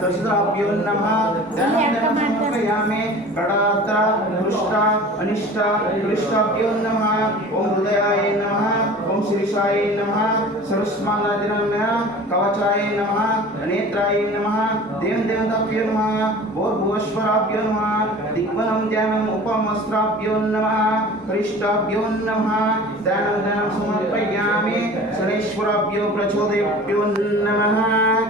तस्राभ्यो नमः ध्यानं समर्पयामि कडात्र पृष्ठ अनिष्ट सरस्मानादिनमः कवचाय नमः नेत्राय नमः देव देवताभ्यो नमः भूर्भुवस्वराभ्यो नमः दिग्वनं ध्यानम् उपमस्त्राभ्यो नमः हरिष्ठाभ्यो नमः ध्यानं ध्यानं समर्पयामि शनैश्वराभ्यो प्रचोदयभ्यो नमः।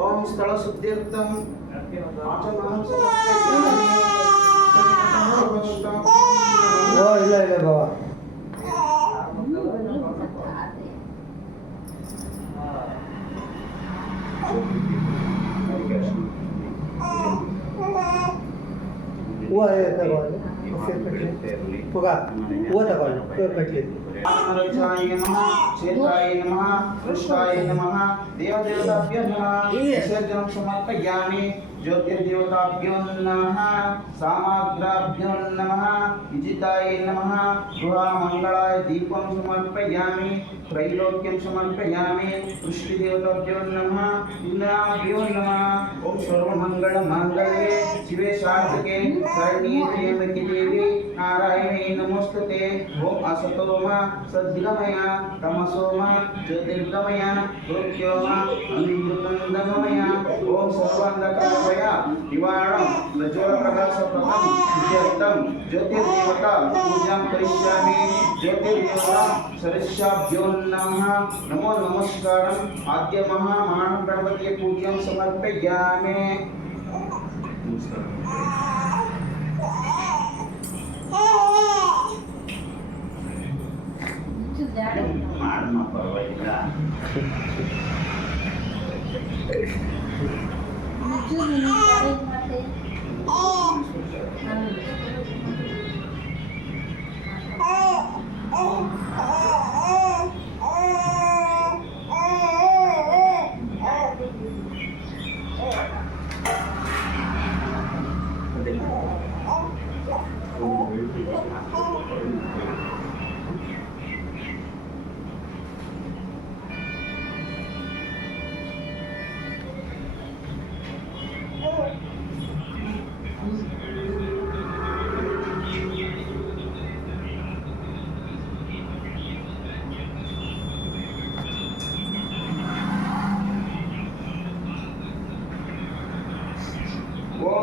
ఓం స్థల శుద్ధ్యర్థం ఓ ಇಲ್ಲ ಇಲ್ಲ ಬಾಬಾ ಹೂವು ತಗೊಳ್ಳಿ ಹಸಿರು ಕಟ್ಲಿ ಪುಗ ಹೂವು ತಗೊಳ್ಳಿ ಕಟ್ಲಿ आत्मरक्षाय नमः क्षेत्राय नमः पृष्ठाय नमः देवदेवताभ्यो नमः विसर्जनं समर्पयामि ज्योतिर्देवताभ्यो नमः सामाग्राभ्यो नमः विजिताय नमः गृहमङ्गलाय दीपं समर्पयामि त्रैलोक्यं समर्पयामि वृष्टिदेवताभ्यो नमः इन्द्राभ्यो नमः ॐ सर्वमङ्गलमाङ्गल्ये शिवे सार्थके शरण्ये त्र्यम्बके देवी नारायणे नमोस्तुते ॐ असतो मा सद्गमय तमसोम ज्योतिर्गमय मृत्योम अमृतंदगमय ओम सर्वांगकमय निवारण प्रज्वलप्रकाशप्रभं ज्योतं ज्योतिर्देवता पूजां करिष्यामि। ज्योतिर्देवता सरस्याभ्योन्नमः नमो नमस्कारम्। आद्य महामानं गणपति पूज्यं समर्पयामि। नमस्कारः। Oh,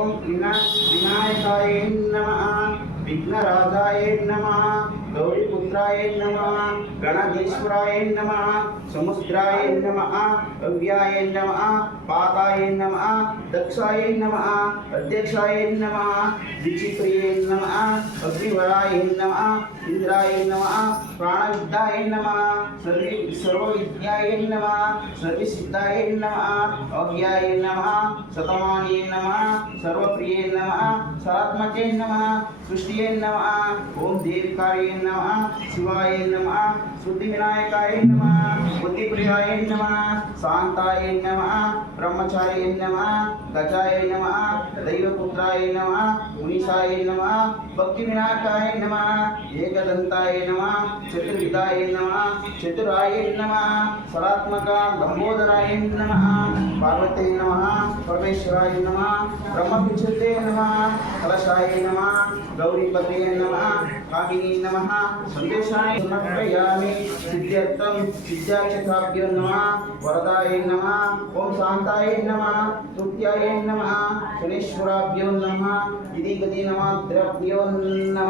ॐ नम नमः नमः గౌరీపుత్రాయ నమః గణధీశ్వరాయ నమ సముద్రాయ నమ అవ్యాయ నమ పాదాయ నమ దక్షాయ నమ అధ్యక్షాయ నమ విచిప్రియ నమ అగ్నివరాయ నమ ఇంద్రాయ నమ ప్రాణవిద్యాయ నమ సర్వ సర్వవిద్యాయ నమ సర్వసిద్ధాయ నమ అవ్యాయ నమ శతమానే నమ సర్వప్రియ నమ సరాత్మకే నమ సృష్టియే నమ ఓం దేవికాయ నమ శివాయ నమ శుద్ధి వినాయకాయ నమ బుద్ధి ప్రియాయ నమ శాంతాయ నమ బ్రహ్మచార్య నమ గజాయ నమ దైవపుత్రాయ నమ మునిషాయ నమ భక్తి వినాయకాయ నమ ఏకదంతాయ నమ చతుర్విధాయ నమ చతురాయ నమ సరాత్మక లంబోదరాయ నమ పార్వతే నమ పరమేశ్వరాయ నమ బ్రహ్మపిచ్చుతే నమ కలశాయ నమ गौरीपते नमः कामिनी नमः, सन्देशाय समर्पयामि। सिद्ध्यर्थं सिद्ध्याक्षताभ्यो नम, वरदाय नम ओं शान्ताय नम तृप्त्याय नम, शनेश्वराभ्यो नम इति नम। द्रव्यो नम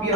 别